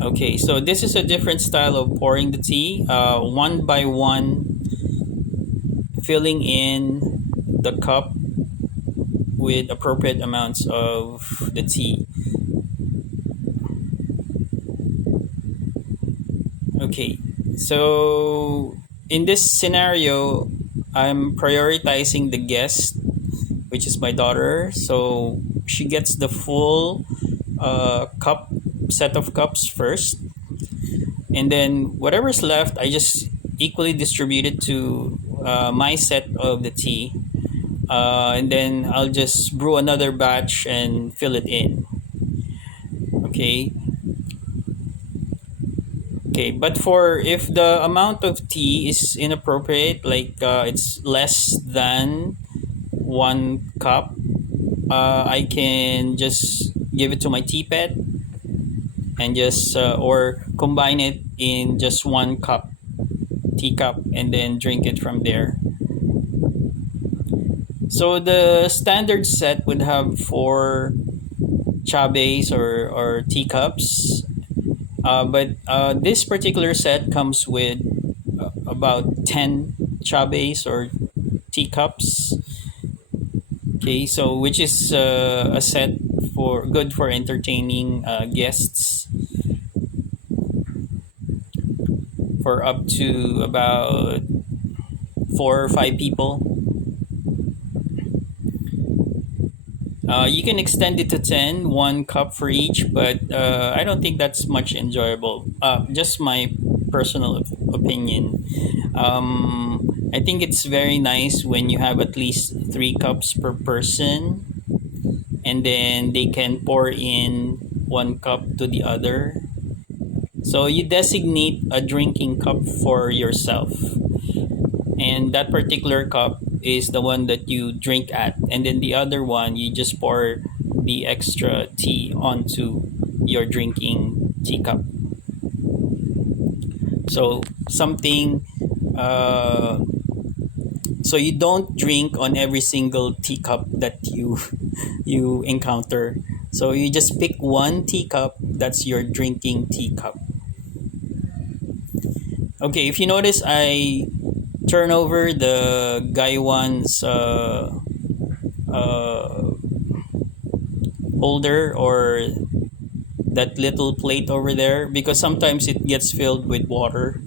Okay, so this is a different style of pouring the tea, one by one, filling in the cup with appropriate amounts of the tea. Okay, so in this scenario, I'm prioritizing the guest, which is my daughter. So she gets the full cup set of cups first, and then whatever's left, I just equally distribute it to my set of the tea, and then I'll just brew another batch and fill it in. Okay. Okay, but for if the amount of tea is inappropriate, like it's less than 1 cup, I can just give it to my teapot and just or combine it in just 1 cup, teacup, and then drink it from there. So the standard set would have 4 chabes or teacups, but this particular set comes with about 10 chabes or teacups. Okay, so which is a set for good for entertaining guests for up to about 4 or 5 people. You can extend it to 10, 1 cup for each, but I don't think that's much enjoyable. Just my personal opinion. I think it's very nice when you have at least 3 cups per person, and then they can pour in 1 cup to the other. So you designate a drinking cup for yourself, and that particular cup is the one that you drink at, and then the other one you just pour the extra tea onto your drinking teacup. So something so you don't drink on every single teacup that you encounter. So you just pick one teacup, that's your drinking teacup. Okay, if you notice, I turn over the Gaiwan's uh, holder or that little plate over there, because sometimes it gets filled with water.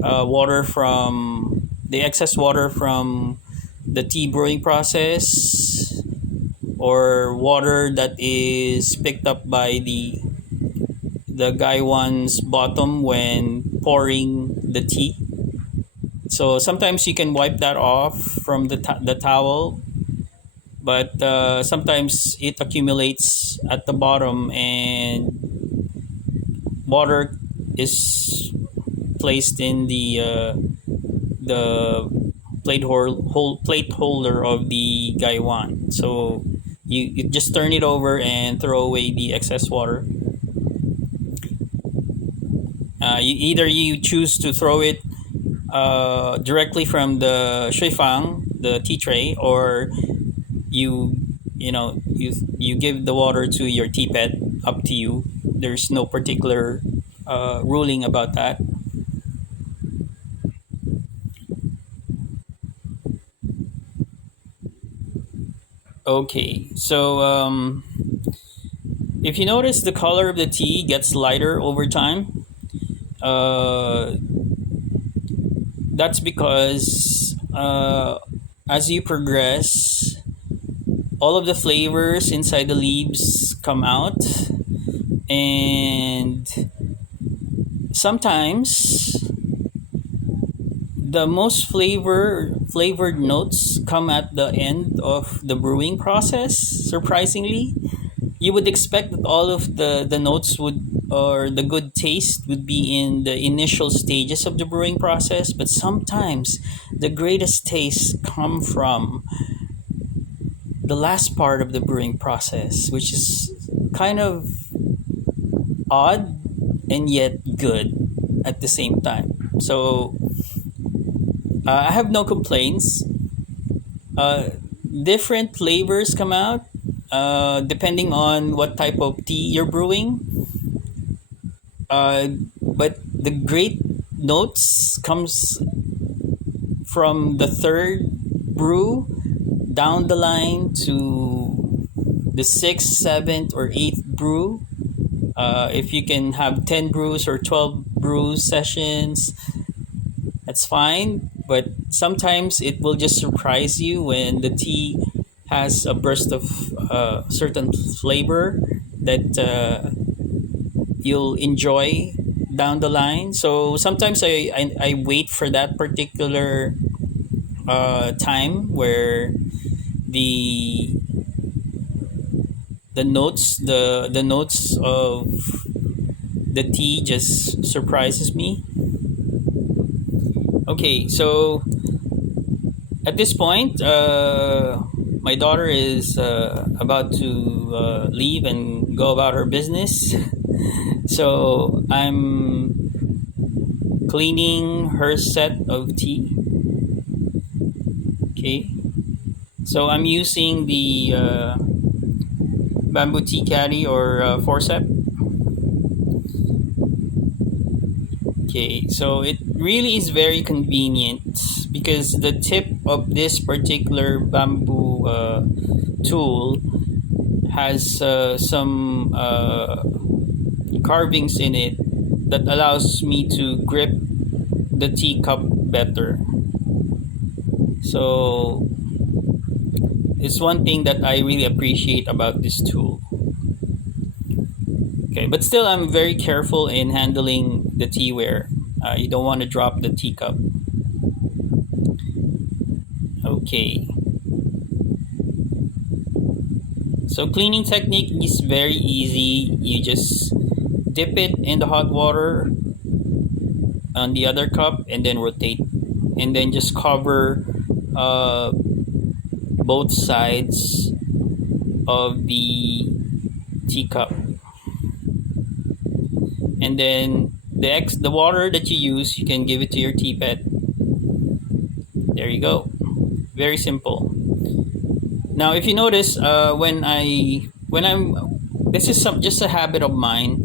Water from the excess water from the tea brewing process, or water that is picked up by the Gaiwan's bottom when pouring the tea. So sometimes you can wipe that off from the towel, but sometimes it accumulates at the bottom and water is placed in the plate holder of the gaiwan. So you just turn it over and throw away the excess water. You choose to throw it directly from the shuifang, the tea tray, or you give the water to your teapot. Up to you. There's no particular ruling about that. Okay, so if you notice, the color of the tea gets lighter over time. Uh, that's because as you progress, all of the flavors inside the leaves come out, and sometimes the most flavored notes come at the end of the brewing process. Surprisingly, you would expect that all of the notes would, or the good taste would be in the initial stages of the brewing process, but sometimes the greatest tastes come from the last part of the brewing process, which is kind of odd and yet good at the same time. So I have no complaints. Uh, Different flavors come out depending on what type of tea you're brewing. But the great notes comes from the third brew down the line to the sixth, seventh, or eighth brew. If you can have 10 brews or 12 brew sessions, that's fine. But sometimes it will just surprise you when the tea has a burst of certain flavor that you'll enjoy down the line. So sometimes I wait for that particular time where the the notes of the tea just surprises me. Okay, so at this point, my daughter is about to leave and go about her business. So I'm cleaning her set of tea. Okay, so I'm using the bamboo tea caddy or forceps. Okay, so it really is very convenient because the tip of this particular bamboo tool has some carvings in it that allows me to grip the teacup better. So it's one thing that I really appreciate about this tool. Okay, but still I'm very careful in handling the teaware. You don't want to drop the teacup. Okay. So cleaning technique is very easy. You just dip it in the hot water on the other cup and then rotate. And then just cover both sides of the teacup. And then the water that you use, you can give it to your tea pet. There you go. Very simple. Now, if you notice, when I'm this is just a habit of mine.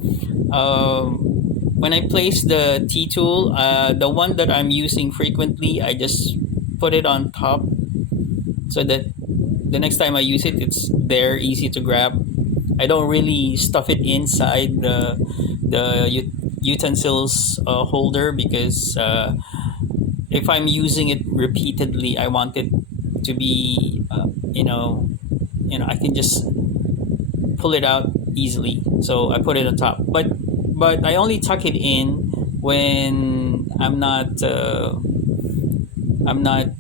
When I place the tea tool, the one that I'm using frequently, I just put it on top so that the next time I use it, it's there, easy to grab. I don't really stuff it inside the utensils holder because if I'm using it repeatedly, I want it to be I can just pull it out easily. So I put it on top, but I only tuck it in when I'm not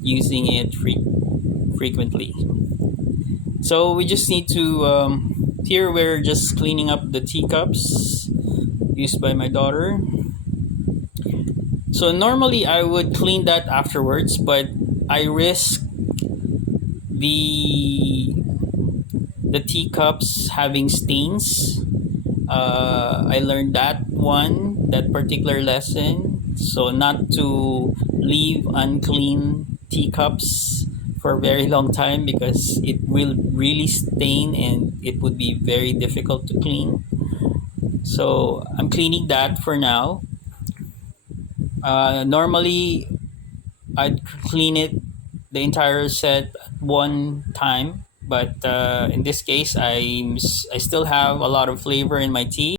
using it frequently. So we just need to here we're just cleaning up the teacups used by my daughter. So normally I would clean that afterwards, but I risk the teacups having stains. I learned that particular lesson. So not to leave unclean teacups for a very long time because it will really stain and it would be very difficult to clean. So I'm cleaning that for now. Normally I'd clean it the entire set at one time, but in this case I still have a lot of flavor in my tea.